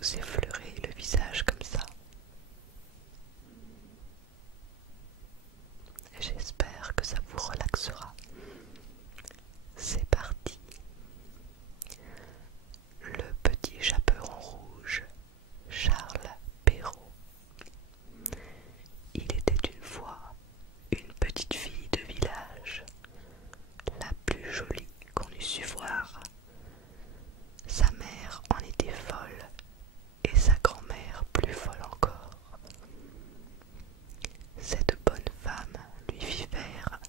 vous effleurer le visage comme ça. J'espère que ça vous relaxera. C'est parti. Le petit chaperon rouge, Charles Perrault. Il était une fois une petite fille de village, la plus jolie qu'on eût su voir. Sa mère en était folle et sa grand-mère plus folle encore. Cette bonne femme lui fit faire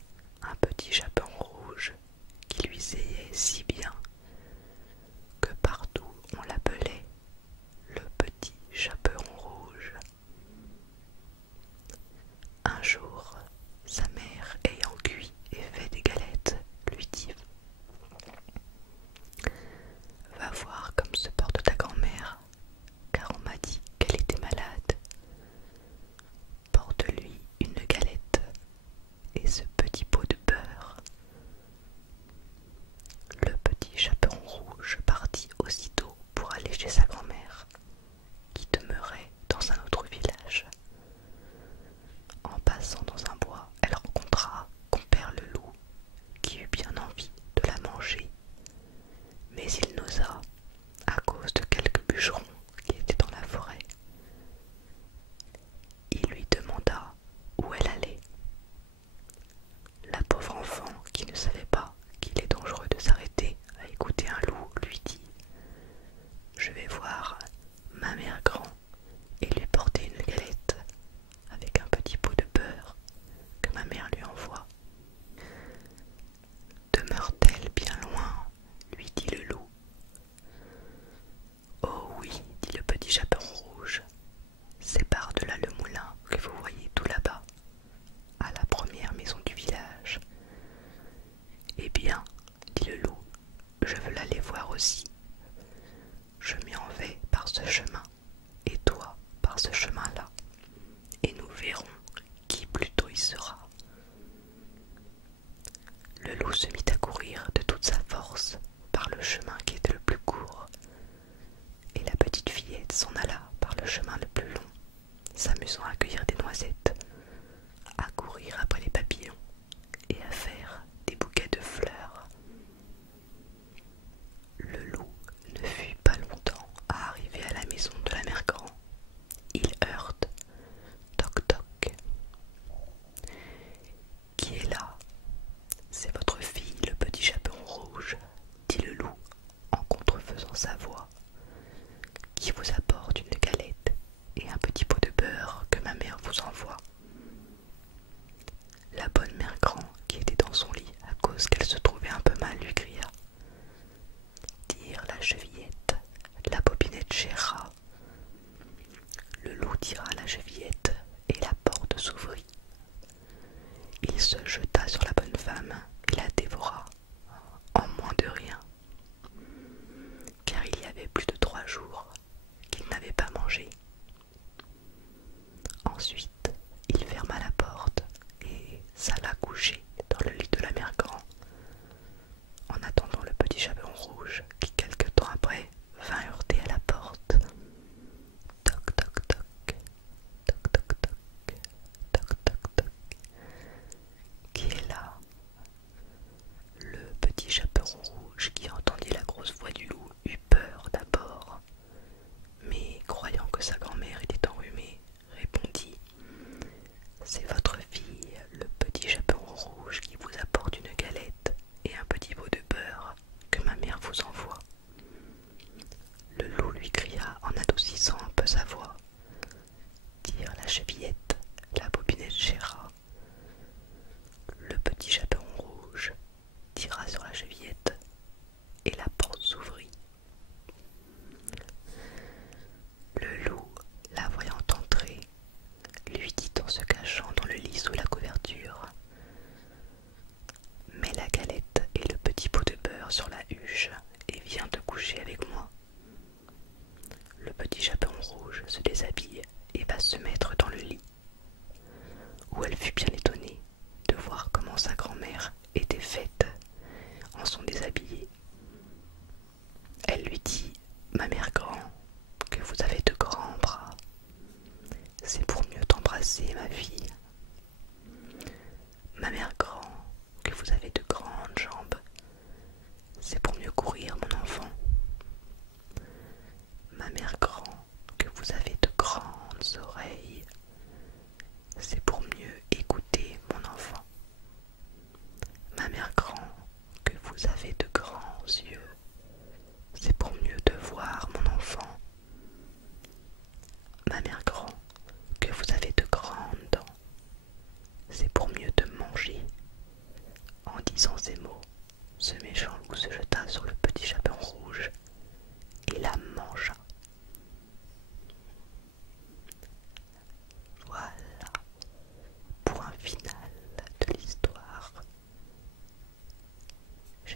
un petit chaperon rouge qui lui séait si bien que partout on l'appelait le petit chaperon rouge. Un jour, sa mère ayant cuit et fait des galettes, lui dit: Va voir comme se porte ta grand-mère, car on m'a dit qu'elle était malade. Porte-lui une galette et ce petit pot de beurre. Le petit chaperon rouge partit aussitôt pour aller chez sa grand-mère, qui demeurait dans un autre village. En passant dans un bois, elle rencontra compère le loup, qui eut bien envie de la manger, mais il n'osa à cause de quelques bûcherons qui étaient dans la forêt. Il lui demanda où elle allait. La pauvre enfant, qui ne savait pas qu'il est dangereux de s'arrêter à écouter un loup, lui dit: Je vais voir ma mère grand et lui porter une galette avec un petit pot de beurre que ma mère lui envoie. Demeure-t-elle bien loin? Lui dit le loup. Oh oui, dit le petit chaperon rouge, c'est par-delà le moulin que vous voyez tout là-bas, à la première maison du village. Eh bien, dit le loup, je veux l'aller voir aussi. Je m'y en vais par ce chemin, et toi par ce chemin-là, et nous verrons qui plus tôt y sera. Le loup se mit à courir de toute sa force par le chemin qui était le plus court, et la petite fillette s'en alla par le chemin le plus long, s'amusant à cueillir des noisettes, à courir après les papillons et à faire des bouquets de fleurs. Le loup ne fut pas longtemps à arriver à la maison de la mère grand. Il heurte: toc toc. Qui est là? C'est votre fille, le petit chaperon rouge, dit le loup en contrefaisant sa voix, qui vous apporte une galette et un petit pot de beurre que ma mère vous envoie. La bonne mère grand, qui était dans son lit à cause qu'elle se trouvait un peu mal, lui cria: Tire la chevillette, la bobinette chérera. Le loup tira la chevillette et la porte s'ouvrit. Il se jeta sur la bonne femme et la dévora en moins de rien, car il y avait plus de 3 jours qu'il n'avait pas mangé. Ensuite, il ferma la porte et s'alla coucher dans le lit de la mère grand, en attendant le petit chaperon rouge qui, quelque temps après, vint heurter à la porte. Toc toc toc, toc toc toc, toc toc toc. Qui est là? Le petit chaperon rouge, qui entendit la grosse voix du loup, eut peur d'abord, mais croyant que sa grand-mère était enrhumée, répondit: C'est votre fille, le petit chaperon rouge, qui vous apporte une galette et un petit pot de beurre que ma mère vous envoie. Le loup lui cria en adoucissant un peu sa voix: Tire la chevillette, la bobinette chérera. Le petit chaperon rouge tira sur la chevillette et la porte s'ouvrit. Le loup, la voyant entrer, lui dit en se cachant dans le lit sous la couverture: Mets la galette et le petit pot de beurre sur la huche et viens te coucher avec moi. Le petit chaperon rouge se déshabille et va se mettre dans le lit, où elle fut bien étonnée de voir comment sa grand-mère était faite en son déshabillé. Elle lui dit: Ma mère grand, que vous avez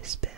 espère.